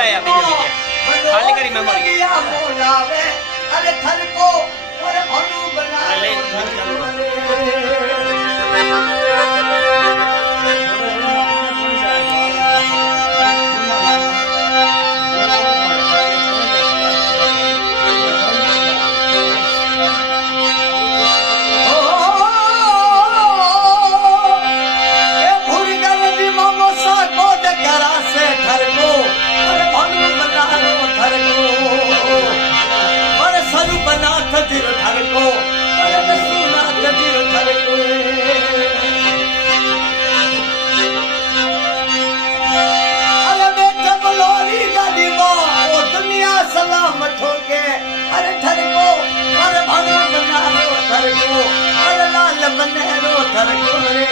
बुझाया खाली करी मेमोरी अरे थर को अरे भानु बना ले अरे ठरको अरे भानु बना रो ठरको अरे लाल बने रो ठरको रे